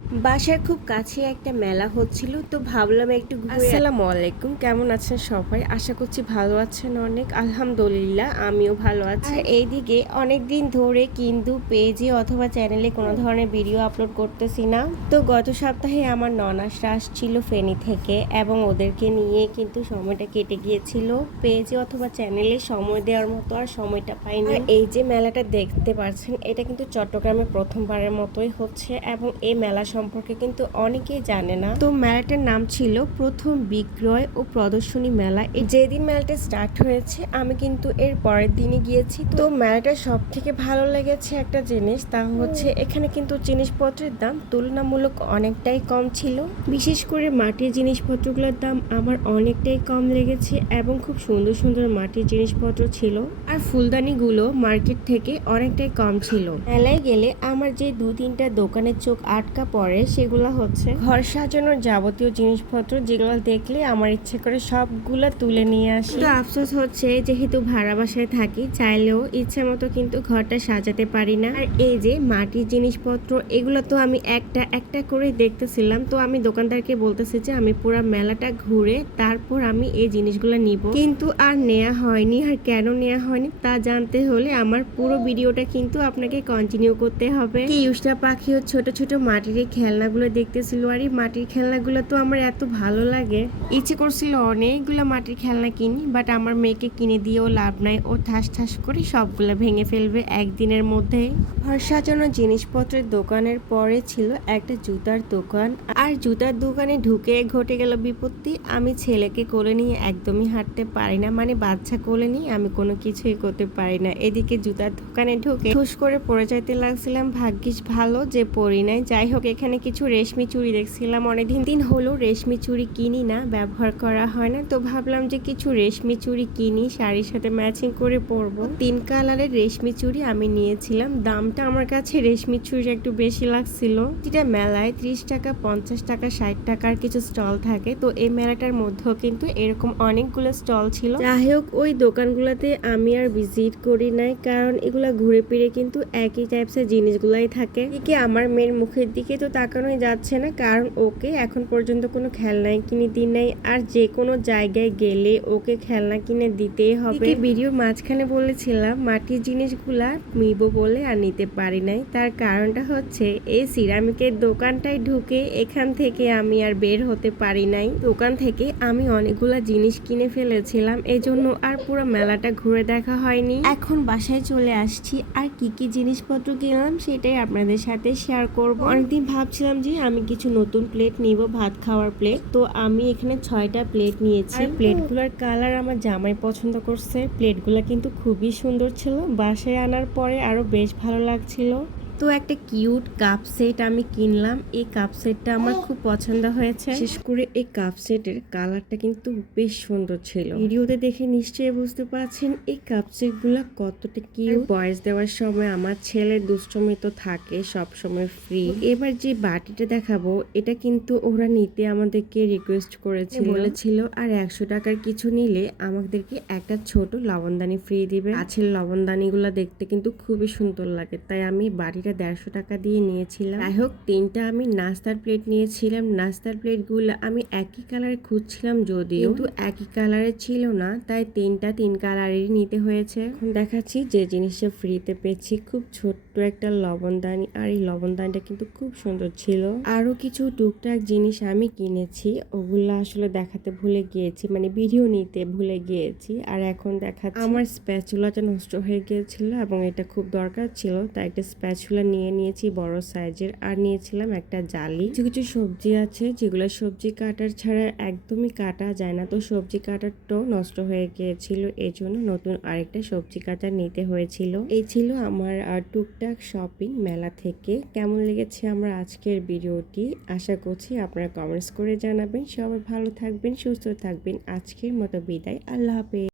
বাসার খুব কাছে একটা মেলা হচ্ছিল, তো ভাবলাম একটু ঘুরে। আসসালামু আলাইকুম, কেমন আছেন সবাই? আশা করছি ভালো আছেন অনেক। আলহামদুলিল্লাহ, আমিও ভালো আছি। আর এইদিকে অনেক দিন ধরে কিন্তু পেজে অথবা চ্যানেলে কোনো ধরনের ভিডিও আপলোড করতেছি না। তো গত সপ্তাহে আমার ননাসরা আসছিল ফেনী থেকে, এবং ওদেরকে নিয়ে কিন্তু সময়টা কেটে গিয়েছিল। পেজে অথবা চ্যানেলে সময় দেওয়ার মতো আর সময়টা পাইনি। আর এই যে মেলাটা দেখতে পাচ্ছেন, এটা কিন্তু চট্টগ্রামে প্রথমবারের মতোই হচ্ছে, এবং এই মেলা সম্পর্কে কিন্তু অনেকেই জানে না। তো মেলাটার নাম ছিল প্রথম বিক্রয় ও প্রদর্শনী মেলা। যেদিন মেলাটা স্টার্ট হয়েছে আমি কিন্তু এর পরের দিনে গিয়েছি। তো মেলাটার সব থেকে ভালো লেগেছে একটা জিনিস, তা হচ্ছে এখানে কিন্তু জিনিসপত্রের দাম তুলনামূলক অনেকটাই কম ছিল। বিশেষ করে মাটির জিনিসপত্রগুলোর দাম আমার অনেকটাই কম লেগেছে, এবং খুব সুন্দর সুন্দর মাটির জিনিসপত্র ছিল। আর ফুলদানিগুলো মার্কেট থেকে অনেকটাই কম ছিল। মেলায় গেলে আমার যে 2-3টা দোকানের চোখ আটকা পড়ে, সেগুলো হচ্ছে ঘর সাজানোর যাবতীয় জিনিসপত্র, যেগুলো দেখলে আমার ইচ্ছে করে সবগুলা তুলে নিয়ে আসি। তো আফসোস হচ্ছে, যেহেতু ভাড়া বাসায় থাকি, চাইলেও ইচ্ছে মতো কিন্তু ঘরটা সাজাতে পারি না। আর এই যে মাটির জিনিসপত্র, এগুলো তো আমি একটা একটা করে দেখতেছিলাম। তো আমি দোকানদারকে বলতেছি যে আমি পুরো মেলাটা ঘুরে তারপর আমি এই জিনিসগুলো নিব, কিন্তু আর নেওয়া হয়নি। আর কেন নেওয়া হয়নি তা জানতে হলে আমার পুরো ভিডিওটা কিন্তু আপনাকে কন্টিনিউ করতে হবে। কি ইউসটা পাখি ও ছোট ছোট মাটির এই খেলনাগুলো দেখতেছিল, আর এই মাটির খেলনাগুলো তো আমার এত ভালো লাগে। ইচ্ছে করছিল অনেকগুলো মাটির খেলনা কিনি, বাট আমার মেয়েকে কিনে দিয়েও লাভ নাই। ও ঠাস ঠাস করে সবগুলো ভেঙে ফেলবে একদিনের মধ্যে। ঘর সাজানো জিনিসপত্রের দোকানের পরে ছিল একটা জুতার দোকান। আর জুতার দোকানে ঢুকে ঘটে গেল বিপত্তি। আমি ছেলেকে কোলে নিয়ে একদমই হাঁটতে পারি না, মানে বাচ্চা কোলে নিয়ে আমি কোনো কিছুই করতে পারি না। এদিকে জুতার দোকানে ঢুকে ঠুস করে পড়ে যাইতে লাগছিলাম। ভাগ্যিস ভালো যে পরি নাই। যাই হোক, এখানে কিছু রেশমি চুড়ি দেখছিলাম। অনেকদিন দিন হলো রেশমি চুড়ি কিনি না, ব্যবহার করা হয় না। তো ভাবলাম যে কিছু রেশমি চুড়ি কিনি, শাড়ির সাথে ম্যাচিং করে পরবো। 3 কালারের রেশমি চুড়ি আমি নিয়েছিলাম। দামটা আমার কাছে রেশমি চুড়ি একটু বেশি লাগছিল। যেটা মেলায় 30 টাকা, 50 টাকা, 60 টাকার কিছু স্টল থাকে। তো এই মেলাটার মধ্যেও কিন্তু এরকম অনেকগুলো স্টল ছিল। যাই হোক, ওই দোকানগুলোতে আমি আর ভিজিট করি নাই, কারণ এগুলা ঘুরে ফিরে কিন্তু একই টাইপসের জিনিসগুলাই থাকে। এদিকে আমার মেয়ের মুখের দিকে তো তাকানোই যাচ্ছে না, কারণ ওকে এখন পর্যন্ত কোনো খেলনাই কিনে দিই নাই। আর যে কোনো জায়গায় গেলে ওকে খেলনা কিনে দিতেই হবে। ভিডিওর মাঝখানে বলেছিলাম মাটির জিনিসগুলা নিব বলে আর নিতে পারি নাই। তার কারণটা হচ্ছে এই সিরামিকের দোকানটায় ঢুকে এখান থেকে আমি আর বের হতে পারি নাই। দোকান থেকে আমি অনেকগুলা জিনিস কিনে ফেলেছিলাম, এজন্য আর পুরো মেলাটা ঘুরে দেখা হয়নি। এখন বাসায় চলে আসছি, আর কি কি জিনিসপত্র কিনলাম সেটাই আপনাদের সাথে শেয়ার করব। অনেকদিন ভাবছিলাম যে আমি কিছু নতুন প্লেট নিব, ভাত খাওয়ার প্লেট। তো আমি এখানে 6টা প্লেট নিয়েছি। প্লেটগুলোর কালার আমার জামাই পছন্দ করছে। প্লেটগুলো কিন্তু খুবই সুন্দর ছিল, বাসায় আনার পরে আরো বেশ ভালো লাগছিল। তো একটা কিউট কাপ সেট আমি কিনলাম। এই কাপ সেটটা আমার খুব পছন্দ হয়েছে। বিশেষ করে এই কাপ সেটের কালারটা কিন্তু বেশ সুন্দর ছিল। ভিডিওতে দেখে নিশ্চয়ই বুঝতে পারছেন এই কাপ সেট গুলা কতটা কিউট। বয়স দেওয়ার সময় আমার ছেলের দুষ্টমি তো থাকে সব সময় ফ্রি। এবার যে বাটিটা দেখাবো, এটা কিন্তু ওরা নিতে আমাদেরকে রিকোয়েস্ট করেছিল, বলেছিল আর 100 টাকার কিছু নিলে আমাদেরকে একটা ছোট লবণদানি ফ্রি দিবে। গাছের লবণদানি গুলা দেখতে কিন্তু খুবই সুন্দর লাগে, তাই আমি বাটিটা 150 টাকা দিয়ে নিয়েছিলাম। যাই হোক, 3টা আমি নাস্তার প্লেট নিয়েছিলাম। নাস্তার প্লেট গুলো আমি একই কালারে খুঁজছিলাম, যদিও কিন্তু একই কালারের ছিল না, তাই 3টা 3 কালারেরই নিতে হয়েছে। এখন দেখাচ্ছি যে জিনিসটা ফ্রিতে পেয়েছি, খুব ছোট্ট একটা লবণদানি। আর এই লবণদানিটা কিন্তু খুব সুন্দর ছিল। আরো কিছু টুকটাক জিনিস আমি কিনেছি, ওগুলা আসলে দেখাতে ভুলে গিয়েছি, মানে ভিডিও নিতে ভুলে গিয়েছি। আর এখন দেখাচ্ছি, আমার স্প্যাচুলাটা নষ্ট হয়ে গিয়েছিল এবং এটা খুব দরকার ছিল, তাই একটা স্প্যাচুলা নিয়ে নিয়েছি বড় সাইজের। আর নিয়েছিলাম একটা জালি। কিছু কিছু সবজি আছে যেগুলো সবজি কাটার ছাড়া একদমই কাটা যায় না, তো সবজি কাটারটাও নষ্ট হয়ে গিয়েছিল, এই জন্য নতুন আরেকটা সবজি কাটার নিতে হয়েছিল। এই ছিল আমার টুকটাক শপিং মেলা থেকে। কেমন লেগেছে আমার আজকের ভিডিওটি আশা করছি আপনারা কমেন্টস করে জানাবেন। সবাই ভালো থাকবেন, সুস্থ থাকবেন। আজকের মতো বিদায়, আল্লাহ হাফেজ।